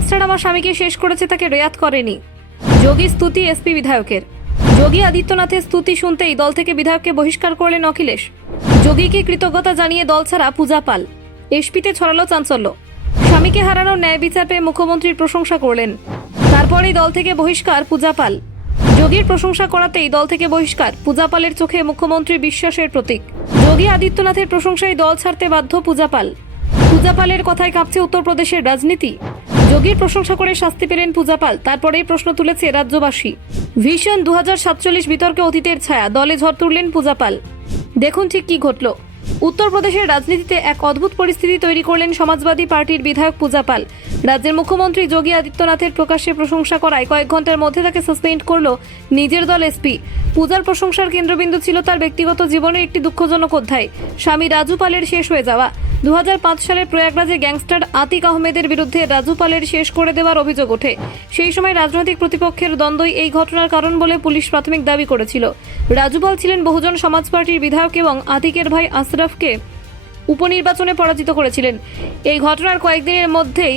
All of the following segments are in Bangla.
গ্যাংস্টার আমার স্বামীকে শেষ করেছে, তাকে রেয়াত করেনি। যোগী স্তুতি এসপি বিধায়কের। যোগী আদিত্যনাথের স্তুতি শুনতেই দল থেকে বিধায়ককে বহিষ্কার করলেন অখিলেশ। যোগীকে কৃতজ্ঞতা জানিয়ে দল ছাড়া পূজা পাল। এসপিতে ছড়ালো চাঞ্চল্য। স্বামীকে হারানোর ন্যায় বিচার পেয়ে মুখ্যমন্ত্রীর প্রশংসা করলেন। তারপরেই দল থেকে বহিষ্কার পূজা পাল। যোগীর প্রশংসা করাতেই দল থেকে বহিষ্কার। পূজা পালের চোখে মুখ্যমন্ত্রীর বিশ্বাসের প্রতীক। যোগী আদিত্যনাথের প্রশংসায় দল ছাড়তে বাধ্য পূজা পাল। পূজা পালের কথায় কাঁপছে উত্তরপ্রদেশের রাজনীতি। যোগীর প্রশংসা করে শাস্তি পেলেন পূজা পাল, তারপরেই প্রশ্ন তুলেছে রাজ্যবাসী। ভিশন 2047 বিতর্কে অতীতের ছায়া, দলে ঝড় তুললেন পূজা পাল। দেখুন ঠিক কি ঘটল। উত্তরপ্রদেশের রাজনীতিতে এক অদ্ভুত পরিস্থিতি তৈরি করলেন সমাজবাদী পার্টির বিধায়ক পূজা পাল। রাজ্যের মুখ্যমন্ত্রী যোগী আদিত্যনাথের প্রকাশ্যে প্রশংসা করায় কয়েক ঘন্টার মধ্যে তাকে সাসপেন্ড করল নিজের দল এসপি। পূজার প্রশংসার কেন্দ্রবিন্দু ছিল তার ব্যক্তিগত জীবনের একটি দুঃখজনক অধ্যায়, স্বামী রাজু পালের শেষ হয়ে যাওয়া। 2005 সালে প্রয়াগরাজে গ্যাংস্টার আতিক আহমেদের বিরুদ্ধে রাজু পালের শেষ করে দেওয়ার অভিযোগ ওঠে। সেই সময় রাজনৈতিক প্রতিপক্ষের দ্বন্দ্বই এই ঘটনার কারণ বলে পুলিশ প্রাথমিক দাবি করেছিল। রাজু পাল ছিলেন বহুজন সমাজ পার্টির বিধায়ক এবং আতিকের ভাই আশরাফকে উপনির্বাচনে পরাজিত করেছিলেন। এই ঘটনার কয়েকদিনের মধ্যেই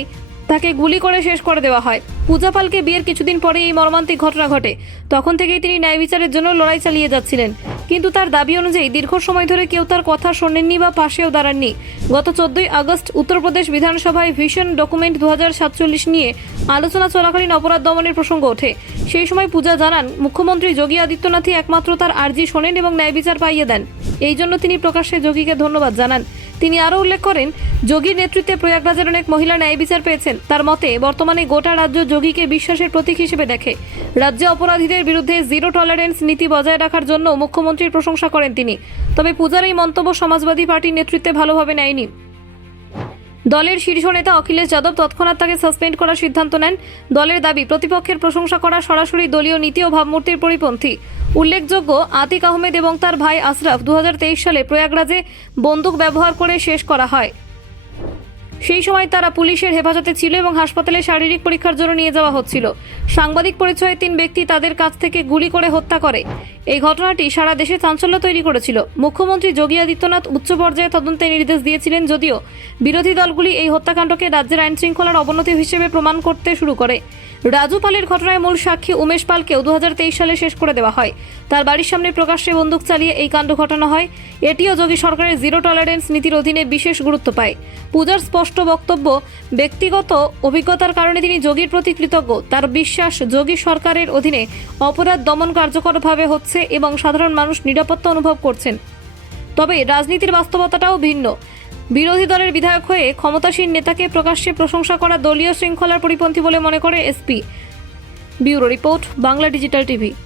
তাকে গুলি করে শেষ করে দেওয়া হয়। পূজা পালকে বিয়ের কিছুদিন পরে এই মর্মান্তিক ঘটনা ঘটে। তখন থেকেই তিনি ন্যায় বিচারের জন্য লড়াই চালিয়ে যাচ্ছিলেন, কিন্তু তার দাবি অনুযায়ী দীর্ঘ সময় ধরে কেউ তার কথা শোনেননি বা পাশেও দাঁড়াননি। গত 14 আগস্ট উত্তরপ্রদেশ বিধানসভায় ভিশন ডকুমেন্ট 2047 নিয়ে আলোচনা চলাকালীন অপরাধ দমনের প্রসঙ্গ ওঠে। সেই সময় পূজা জানান, মুখ্যমন্ত্রী যোগী আদিত্যনাথই একমাত্র তার আর্জি শোনেন এবং ন্যায় বিচার পাইয়ে দেন। এই জন্য তিনি প্রকাশ্যে যোগীকে ধন্যবাদ জানান। তিনি আরও উল্লেখ করেন, যোগীর নেতৃত্বে প্রয়াগরাজের অনেক মহিলা ন্যায় বিচার পেয়েছেন। তার মতে বর্তমানে গোটা রাজ্য যোগীকে বিশ্বাসের প্রতীক হিসেবে দেখে। রাজ্যে অপরাধীদের বিরুদ্ধে জিরো টলারেন্স নীতি বজায় রাখার জন্য মুখ্যমন্ত্রীর প্রশংসা করেন তিনি। তবে পূজার এই মন্তব্য সমাজবাদী পার্টির নেতৃত্বে ভালোভাবে নেয়নি। দলের শীর্ষ নেতা অখিলেশ যাদব তৎক্ষণাৎ তাকে সাসপেন্ড করার সিদ্ধান্ত নেন। দলের দাবি, প্রতিপক্ষের প্রশংসা করা সরাসরি দলীয় নীতি ও ভাবমূর্তির পরিপন্থী। উল্লেখযোগ্য, আতিক আহমেদ এবং তার ভাই আশরাফ 2023 সালে প্রয়াগরাজে বন্দুক ব্যবহার করে শেষ করা হয়। সেই সময় তারা পুলিশের হেফাজতে ছিল এবং হাসপাতালে শারীরিক পরীক্ষার জন্য নিয়ে যাওয়া হচ্ছিল। সাংবাদিক পরিচয়ে 3 ব্যক্তি তাদের কাছ থেকে গুলি করে হত্যা করে। এই ঘটনাটি সারা দেশে চাঞ্চল্য তৈরি করেছিল। মুখ্যমন্ত্রী যোগী আদিত্যনাথ উচ্চ পর্যায়ে তদন্তের নির্দেশ দিয়েছিলেন, যদিও বিরোধী দলগুলি এই হত্যাকাণ্ডকে রাজ্যের আইন শৃঙ্খলার অবনতি হিসেবে প্রমাণ করতে শুরু করে। রাজু পালের ঘটনায় মূল সাক্ষী উমেশ পালকেও 2023 সালে শেষ করে দেওয়া হয়। তার বাড়ির সামনে প্রকাশ্যে বন্দুক চালিয়ে এই কাণ্ড ঘটানো হয়। এটিও যোগী সরকারের জিরো টলারেন্স নীতির অধীনে বিশেষ গুরুত্ব পায়। পূজার স্পষ্ট বক্তব্য, ব্যক্তিগত অভিজ্ঞতার কারণে তিনি যোগীর প্রতি কৃতজ্ঞ। তার বিশ্বাস, যোগী সরকারের অধীনে অপরাধ দমন কার্যকরভাবে হচ্ছে এবং সাধারণ মানুষ নিরাপত্তা অনুভব করছেন। তবে রাজনীতির বাস্তবতাটাও ভিন্ন। বিরোধী দলের বিধায়ক হয়ে ক্ষমতাসীন নেতাকে প্রকাশ্যে প্রশংসা করা দলীয় শৃঙ্খলার পরিপন্থী বলে মনে করে SP. Bureau report, Bangla digital TV.